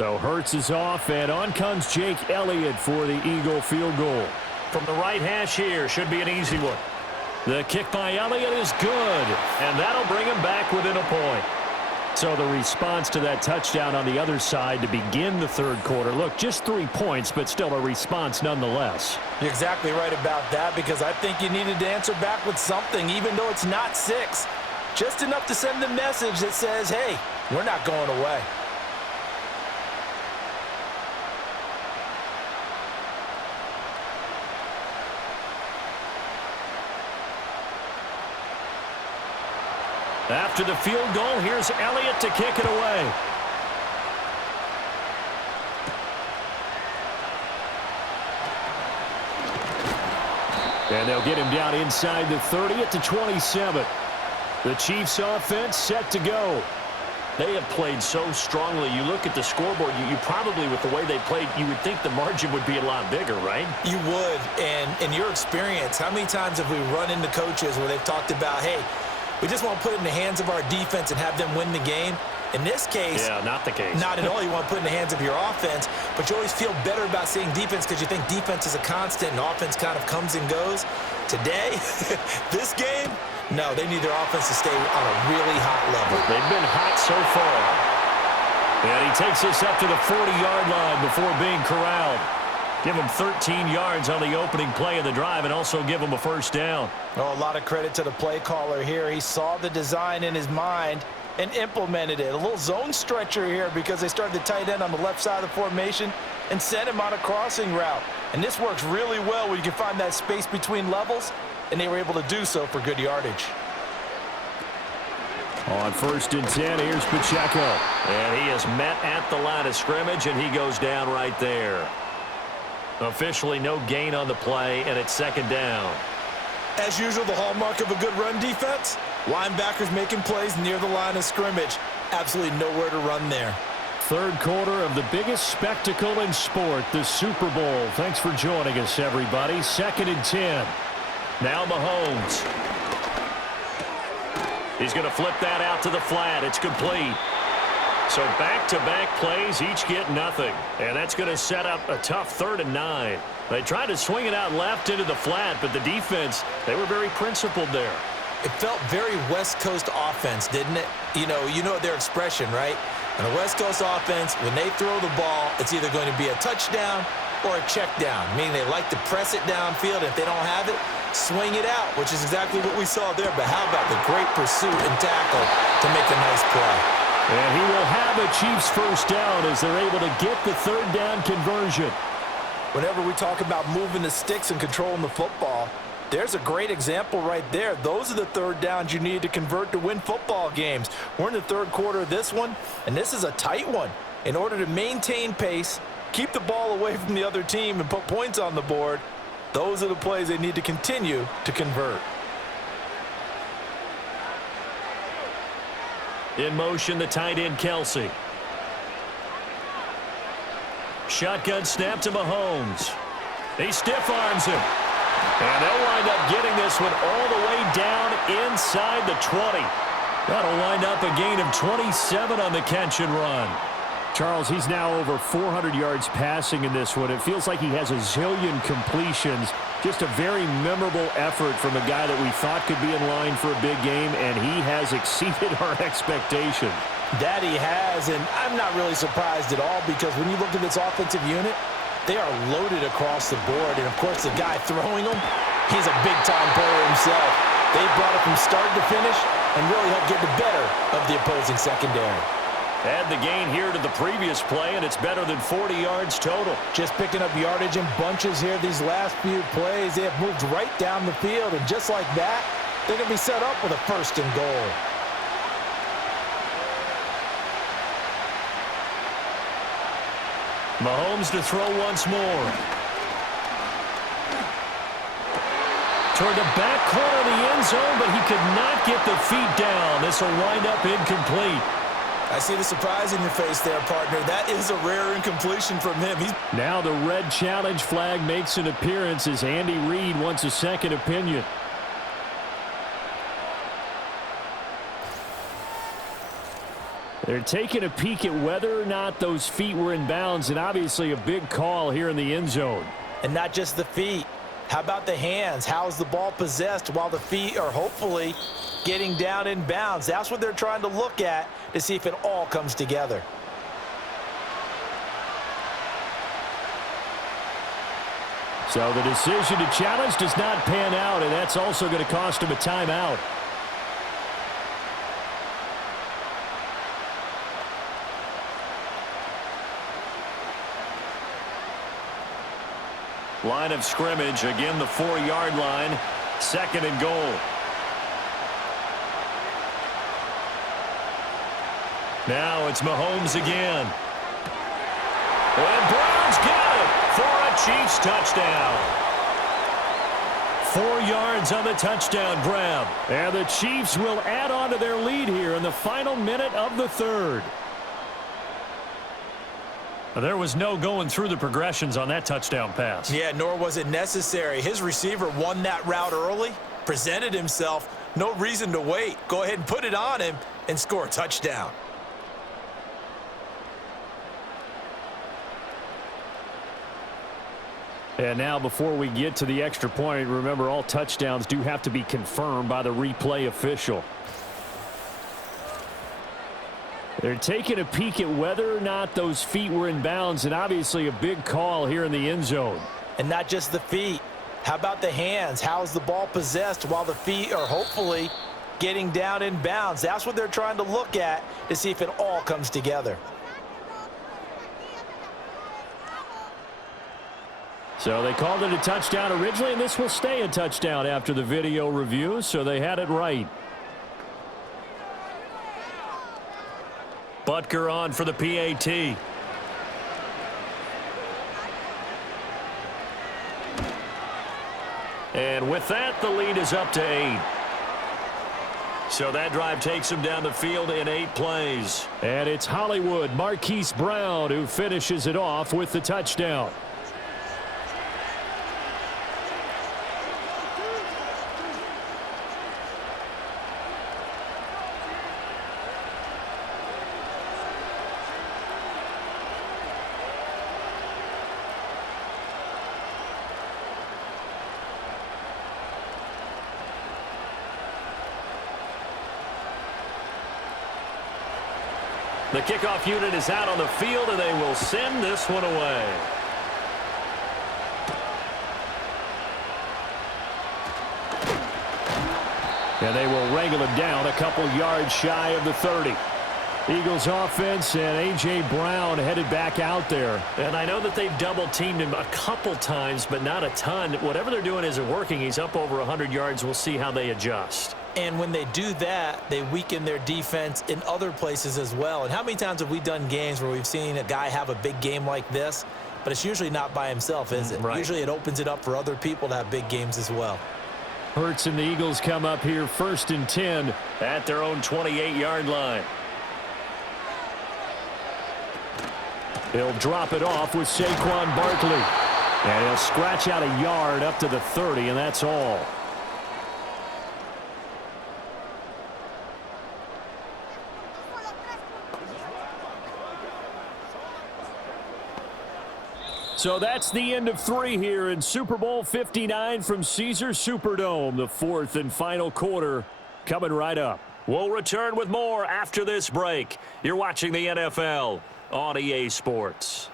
So Hurts is off, and on comes Jake Elliott for the Eagle field goal. From the right hash here, should be an easy one. The kick by Elliott is good, and that'll bring him back within a point. So the response to that touchdown on the other side to begin the third quarter. Look, just 3 points, but still a response nonetheless. You're exactly right about that, because I think you needed to answer back with something, even though it's not 6. Just enough to send the message that says, hey, we're not going away. After the field goal, here's Elliott to kick it away. And they'll get him down inside the 30 at the 27. The Chiefs offense set to go. They have played so strongly. You look at the scoreboard, you probably, with the way they played, you would think the margin would be a lot bigger, right? You would. And in your experience, how many times have we run into coaches where they've talked about, hey, we just want to put it in the hands of our defense and have them win the game? In this case, yeah, not the case. Not at all. You want to put it in the hands of your offense, but you always feel better about seeing defense because you think defense is a constant and offense kind of comes and goes. Today, this game, no, they need their offense to stay on a really hot level. They've been hot so far. And he takes this up to the 40-yard line before being corralled. Give him 13 yards on the opening play of the drive and also give him a first down. Oh, a lot of credit to the play caller here. He saw the design in his mind and implemented it. A little zone stretcher here because they started the tight end on the left side of the formation and sent him on a crossing route. And this works really well when you can find that space between levels, and they were able to do so for good yardage. On 1st and 10, here's Pacheco. And he is met at the line of scrimmage, and he goes down right there. Officially no gain on the play, and it's 2nd down. As usual, the hallmark of a good run defense, linebackers making plays near the line of scrimmage. Absolutely nowhere to run there. Third quarter of the biggest spectacle in sport, the Super Bowl. Thanks for joining us, everybody. 2nd and 10. Now Mahomes. He's going to flip that out to the flat. It's complete. So back-to-back plays, each get nothing. And that's going to set up a tough 3rd and 9. They tried to swing it out left into the flat, but the defense, they were very principled there. It felt very West Coast offense, didn't it? You know their expression, right? And the West Coast offense, when they throw the ball, it's either going to be a touchdown or a check down, meaning they like to press it downfield. If they don't have it, swing it out, which is exactly what we saw there. But how about the great pursuit and tackle to make a nice play? And he will have a Chiefs first down as they're able to get the 3rd down conversion. Whenever we talk about moving the sticks and controlling the football, there's a great example right there. Those are the 3rd downs you need to convert to win football games. We're in the 3rd quarter of this one, and this is a tight one. In order to maintain pace, keep the ball away from the other team, and put points on the board, those are the plays they need to continue to convert. In motion, the tight end, Kelsey. Shotgun snap to Mahomes. He stiff-arms him. And they'll wind up getting this one all the way down inside the 20. That'll wind up a gain of 27 on the catch and run. Charles, he's now over 400 yards passing in this one. It feels like he has a zillion completions. Just a very memorable effort from a guy that we thought could be in line for a big game, and he has exceeded our expectation. That he has, and I'm not really surprised at all, because when you look at this offensive unit, they are loaded across the board. And, of course, the guy throwing them, he's a big-time player himself. They brought it from start to finish and really helped get the better of the opposing secondary. Add the gain here to the previous play, and it's better than 40 yards total. Just picking up yardage in bunches here these last few plays. They have moved right down the field, and just like that, they're going to be set up with a 1st and goal. Mahomes to throw once more. Toward the back corner of the end zone, but he could not get the feet down. This will wind up incomplete. I see the surprise in your face there, partner. That is a rare incompletion from him. Now the red challenge flag makes an appearance as Andy Reid wants a second opinion. They're taking a peek at whether or not those feet were in bounds, and obviously a big call here in the end zone. And not just the feet. How about the hands? How's the ball possessed while the feet are hopefully getting down in bounds? That's what they're trying to look at to see if it all comes together. So the decision to challenge does not pan out, and that's also going to cost him a timeout. Line of scrimmage, again the 4-yard line, 2nd and goal. Now it's Mahomes again. And Browns get it for a Chiefs touchdown. 4 yards on the touchdown grab. And the Chiefs will add on to their lead here in the final minute of the 3rd. There was no going through the progressions on that touchdown pass. Yeah, nor was it necessary. His receiver won that route early, presented himself, no reason to wait. Go ahead and put it on him and score a touchdown. And now before we get to the extra point, remember all touchdowns do have to be confirmed by the replay official. They're taking a peek at whether or not those feet were in bounds, and obviously a big call here in the end zone. And not just the feet. How about the hands? How's the ball possessed while the feet are hopefully getting down in bounds? That's what they're trying to look at to see if it all comes together. So they called it a touchdown originally, and this will stay a touchdown after the video review, so they had it right. Butker on for the PAT. And with that, the lead is up to 8. So that drive takes him down the field in 8 plays. And it's Hollywood Marquise Brown who finishes it off with the touchdown. The kickoff unit is out on the field, and they will send this one away. And they will wrangle him down a couple yards shy of the 30. Eagles offense and A.J. Brown headed back out there. And I know that they've double-teamed him a couple times, but not a ton. Whatever they're doing isn't working. He's up over 100 yards. We'll see how they adjust. And when they do that, they weaken their defense in other places as well. And how many times have we done games where we've seen a guy have a big game like this, but it's usually not by himself, is it? Right. Usually it opens it up for other people to have big games as well. Hurts and the Eagles come up here 1st and 10 at their own 28-yard line. He'll drop it off with Saquon Barkley. And he'll scratch out a yard up to the 30, and that's all. So that's the end of 3 here in Super Bowl 59 from Caesars Superdome. The 4th and final quarter coming right up. We'll return with more after this break. You're watching the NFL on EA Sports.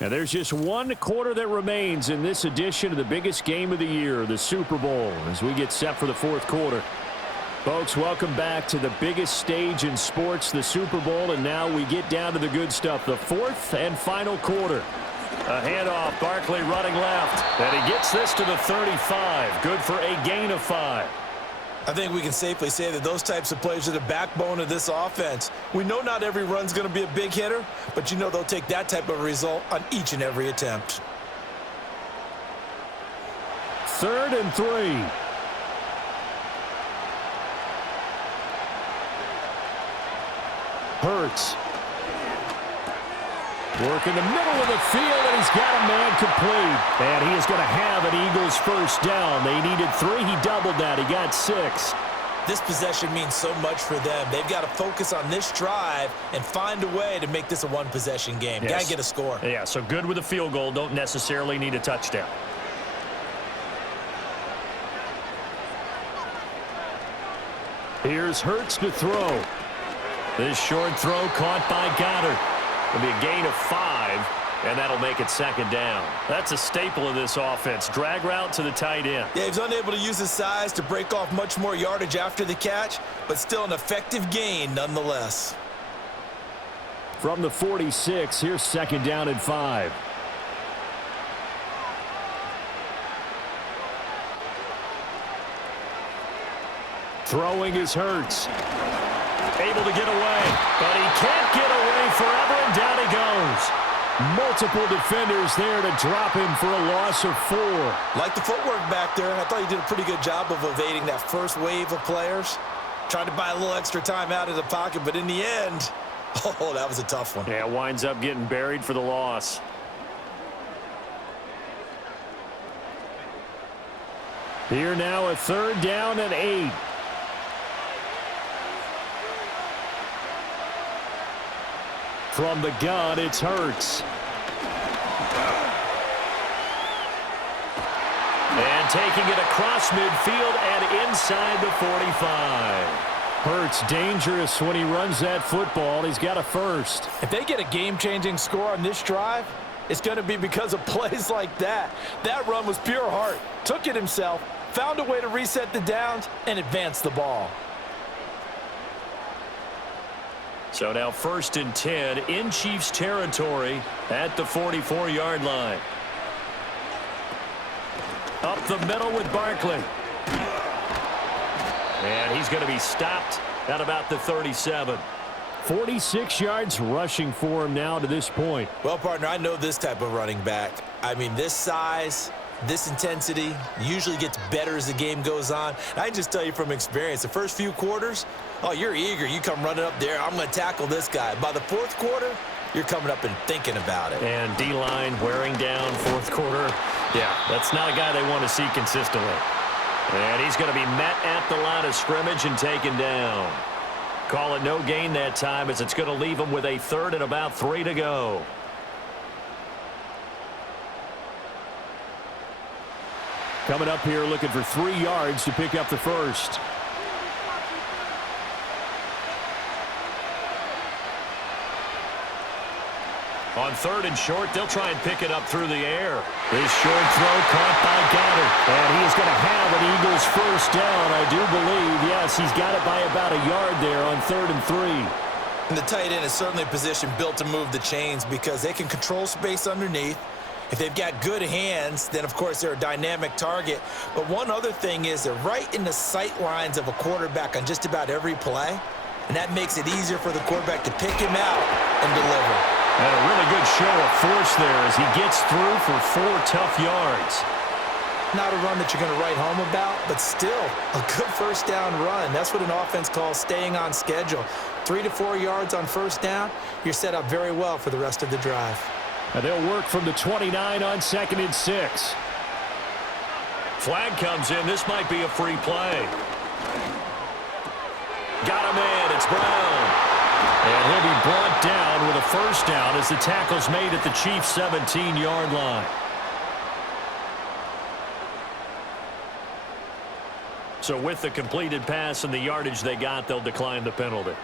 Now there's just one quarter that remains in this edition of the biggest game of the year, the Super Bowl, as we get set for the 4th quarter. Folks, welcome back to the biggest stage in sports, the Super Bowl, and now we get down to the good stuff, the 4th and final quarter. A handoff, Barkley running left, and he gets this to the 35, good for a gain of 5. I think we can safely say that those types of plays are the backbone of this offense. We know not every run's going to be a big hitter, but you know they'll take that type of result on each and every attempt. 3rd and 3. Hurts. Work in the middle of the field, and he's got a man complete. And he is going to have an Eagles first down. They needed 3. He doubled that. He got 6. This possession means so much for them. They've got to focus on this drive and find a way to make this a one-possession game. Yes. Got to get a score. Yeah, so good with a field goal. Don't necessarily need a touchdown. Here's Hurts to throw. This short throw caught by Goddard. It'll be a gain of 5, and that'll make it second down. That's a staple of this offense. Drag route to the tight end. Yeah, he's unable to use his size to break off much more yardage after the catch, but still an effective gain nonetheless. From the 46, here's second down and 5. Throwing is Hurts. Able to get away, but he can't get away forever, and down he goes. Multiple defenders there to drop him for a loss of 4. Like the footwork back there, I thought he did a pretty good job of evading that first wave of players. Tried to buy a little extra time out of the pocket, but in the end, oh, that was a tough one. Yeah, winds up getting buried for the loss. Here now, a third down and 8. From the gun, it's Hurts. And taking it across midfield and inside the 45. Hurts dangerous when he runs that football. He's got a first. If they get a game-changing score on this drive, it's going to be because of plays like that. That run was pure heart. Took it himself, found a way to reset the downs, and advance the ball. So now 1st and 10 in Chiefs territory at the 44-yard line. Up the middle with Barkley. And he's going to be stopped at about the 37. 46 yards rushing for him now to this point. Well, partner, I know this type of running back. I mean, this size, this intensity usually gets better as the game goes on. And I just tell you from experience, the first few quarters, oh, you're eager. You come running up there. I'm going to tackle this guy. By the 4th quarter, you're coming up and thinking about it. And D-line wearing down 4th quarter. Yeah, that's not a guy they want to see consistently. And he's going to be met at the line of scrimmage and taken down. Call it no gain that time, as it's going to leave him with a 3rd and about 3 to go. Coming up here looking for 3 yards to pick up the first. On 3rd and short, they'll try and pick it up through the air. This short throw caught by Goddard. And he is going to have an Eagles first down, I do believe. Yes, he's got it by about a yard there on 3rd and 3. And the tight end is certainly a position built to move the chains because they can control space underneath. If they've got good hands, then, of course, they're a dynamic target. But one other thing is they're right in the sight lines of a quarterback on just about every play. And that makes it easier for the quarterback to pick him out and deliver. And a really good show of force there as he gets through for 4 tough yards. Not a run that you're going to write home about, but still a good first down run. That's what an offense calls staying on schedule. 3 to 4 yards on first down, you're set up very well for the rest of the drive. And they'll work from the 29 on 2nd and 6. Flag comes in. This might be a free play. Got him in. It's Brown. And he'll be brought down with a first down as the tackle's made at the Chiefs' 17-yard line. So with the completed pass and the yardage they got, they'll decline the penalty.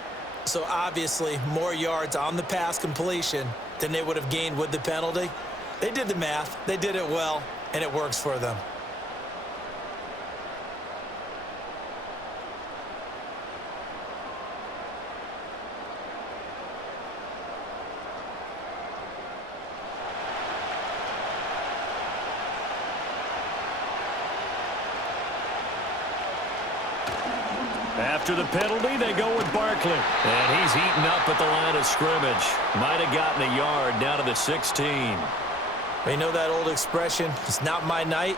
So obviously more yards on the pass completion than they would have gained with the penalty. They did the math. They did it well, and it works for them. After the penalty, they go with Barkley. And he's eaten up at the line of scrimmage. Might have gotten a yard down to the 16. You know that old expression, it's not my night?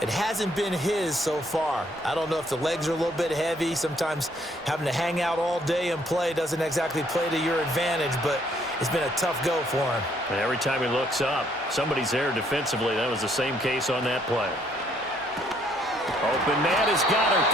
It hasn't been his so far. I don't know if the legs are a little bit heavy. Sometimes having to hang out all day and play doesn't exactly play to your advantage, but it's been a tough go for him. And every time he looks up, somebody's there defensively. That was the same case on that play. Open man has got it.